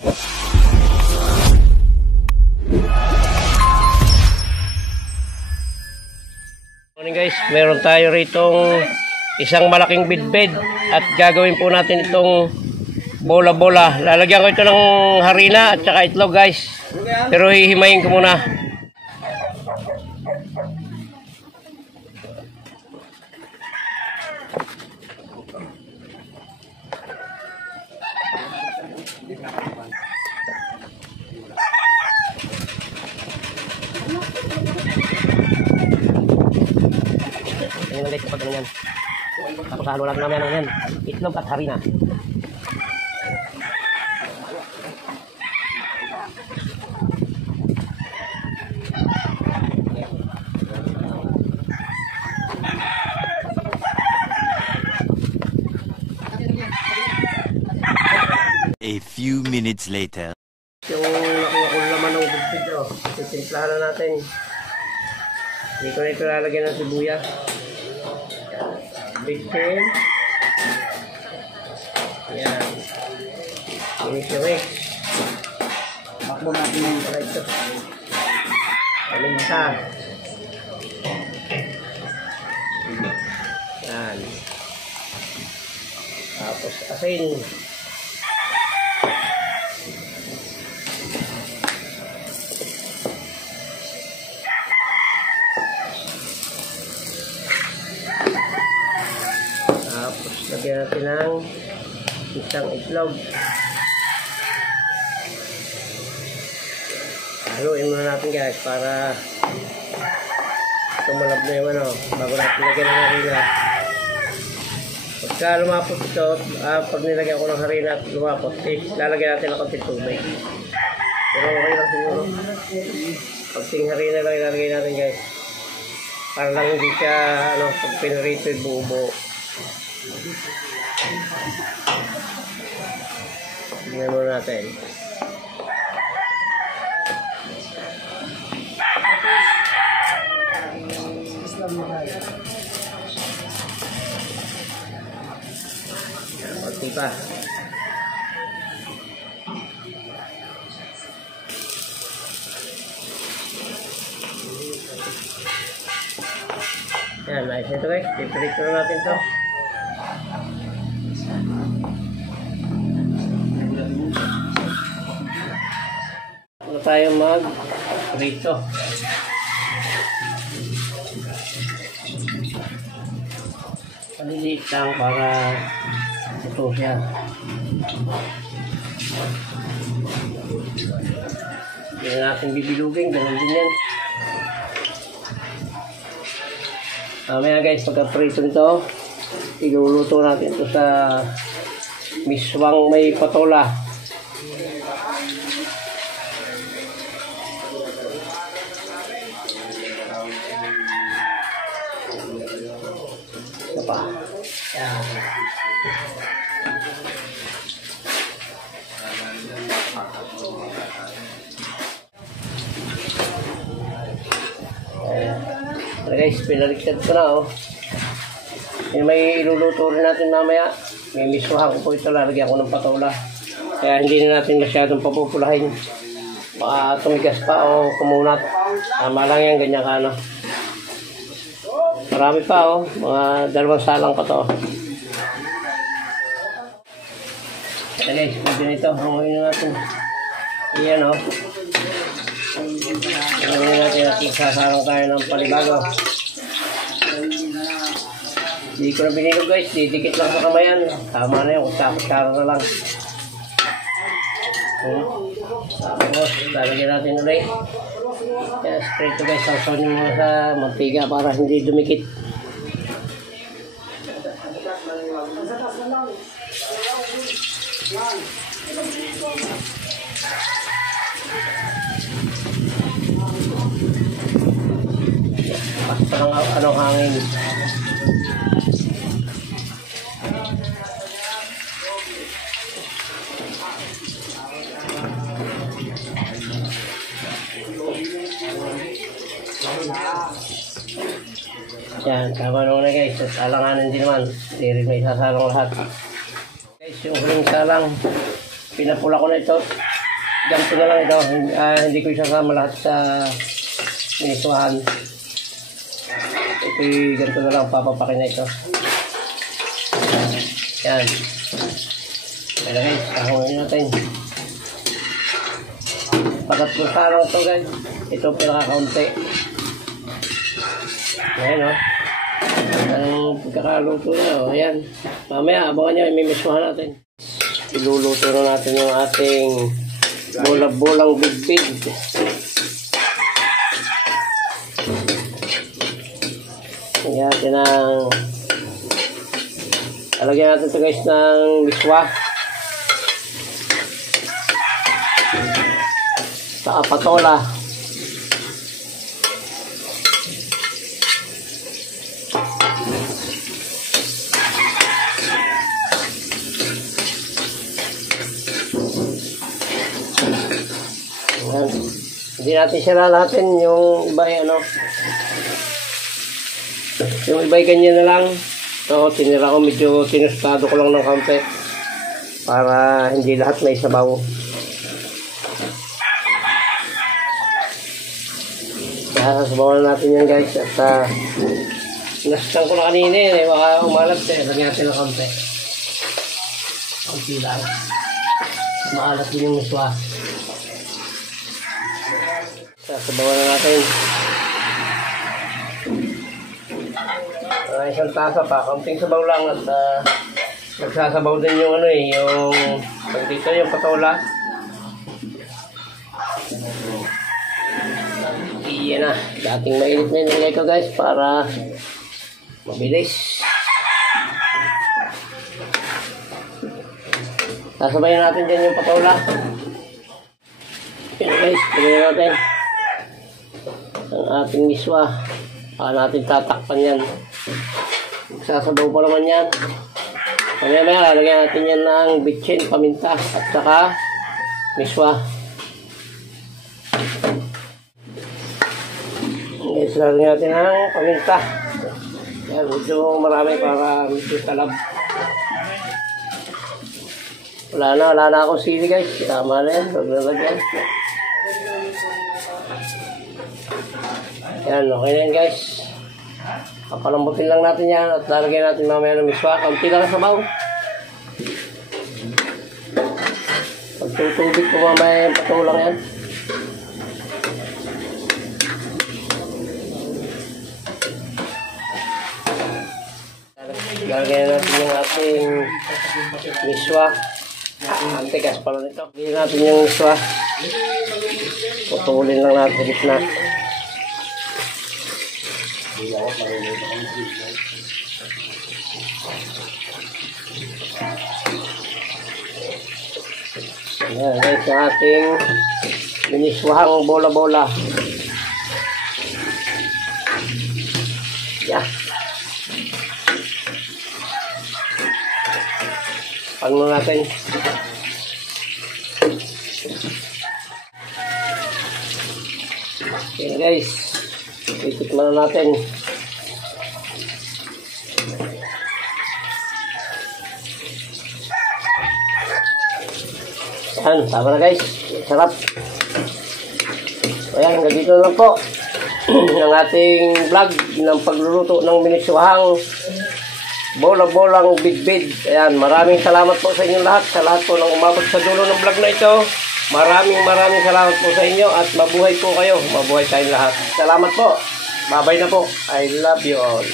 Morning guys, meron tayo ritong isang malaking bidbid at gagawin po natin itong bola-bola. Lalagyan ko ito ng harina at saka itlog guys. Pero hihimayin ko muna. Guys, kapag ganyan. Tapos halo natin namin yan. Itlog at harina. A few minutes later. Yung nakuha ko naman ng bigpig, titimplahan na natin. Hindi ko na ito lalagyan ng sibuyas. Bitin. Yan. Mix. Bakbo natin yung pala ito. Palinta. Yan. Tapos asin. Lagyan natin ng isang itlog. Haluin muna natin guys para tumalab na yung bago natin lagyan ng harina. Pagka lumapot ito, pag nilagyan ko ng harina at lumapot, lalagyan natin ng konting tubig. Pero okay lang siguro. Pag ting harina lang ilalagay natin guys. Para lang hindi siya pag pinarito yung buo-buo. Tingnan muna natin. Konti pa. Yan, nice ito guys. Piprito na natin ito. Tayo mag-prito. Paliliit lang para ito siya. Hindi na natin bibilugin, ganun din yan. Mamaya guys, pagka-prito nito, iluluto natin ito sa miswang may patola. Pa. Yan. Guys, pinaliktad ko na Yung may iluluto rin natin mamaya. May miswahan ko po ito, lalagyan ko ng patola. Kaya hindi na natin masyadong papupulahin. Baka tumigas pa o kumunat. Tama lang yan, ganyan ka Marami pa mga 2 salang pa to. Ito guys, pwede nito. Hanguin na natin. Iyan hanguin natin at sasalang tayo ng palibago. Hindi ko na binilog guys, didikit lang sa kamayan. Tama na yun, kutsara na lang. Tapos, lalagyan natin ulit. Kaya straight to guys, sausaw nyo muna sa mantiga para hindi dumikit. Basta lang hangin. Yan, tama naman na guys. At alanganin din naman. Hindi rin may sasalang lahat. Guys, yung huling salang, pinapula ko na ito. Ganito na lang ito. Hindi ko isasama lahat sa minisuhan. Ito'y ganito na lang, papapakin na ito. Yan. Kaya guys, kahawin natin. Pagkatlong sarang ito guys. Ito pinaka-kaunti. Ayan o. Ang pagkakaluto na o. Ayan. Mamaya, abangan nyo, imimiswahan natin. Iluluto na natin yung ating bola-bolang big-big. Lagyan natin ng alagyan natin ito guys ng miswa sa patola. Ayan. Hindi natin siya lalahatin yung iba ay yung iba ay ganyan na lang. So, tinira ko, medyo tinustado ko lang ng kaunti para hindi lahat may sabaw. Kaya sasabawan natin yan guys. At nastan ko na kanina eh. Baka umalap eh. Lagyan natin ng kaunti. Kaunti lang. Maalat din yung miswa. Sasabawan na natin. Isang tasa pa, kaunting sabaw lang at nagsasabaw din yung yung dito yung patola. Iyan na, dating mainit na nilagay ko guys para mabilis. Sasabayan natin dyan yung patola. Yan guys, pagyan natin ang ating miswa. Saka natin tatakpan yan. Sasabaw pa naman yan. Mamaya lalagyan natin yan ng bitchin, paminta at saka miswa. Guys, lalagyan natin ng paminta. Yan, medyo marami para medyo talab. Wala na akong sili guys. Tama na yan, lalagyan. Yan, okay na yan guys. Papalambutin lang natin yan at lalagyan natin mamaya ng miswa. Kaunti lang sa sabaw. Pagtutubig ko mamaya yung patulang yan. Lalagyan natin yung ating miswa. Antigas pala nito. Lalagyan natin yung miswa. Putulin lang natin sa gitna. Ayan guys, yung ating miniswahang bola-bola. Yeah. Pagno natin. Okay guys, titikman na natin. Yan, tama na guys. Sarap. Ayan, hanggang dito lang po ang ating vlog ng pagluluto ng miniswahang bola-bolang big-big. Ayan, maraming salamat po sa inyo lahat. Sa lahat po ng umabot sa dulo ng vlog na ito. Maraming salamat po sa inyo at mabuhay po kayo. Mabuhay tayong lahat. Salamat po. Bye-bye na po. I love you all.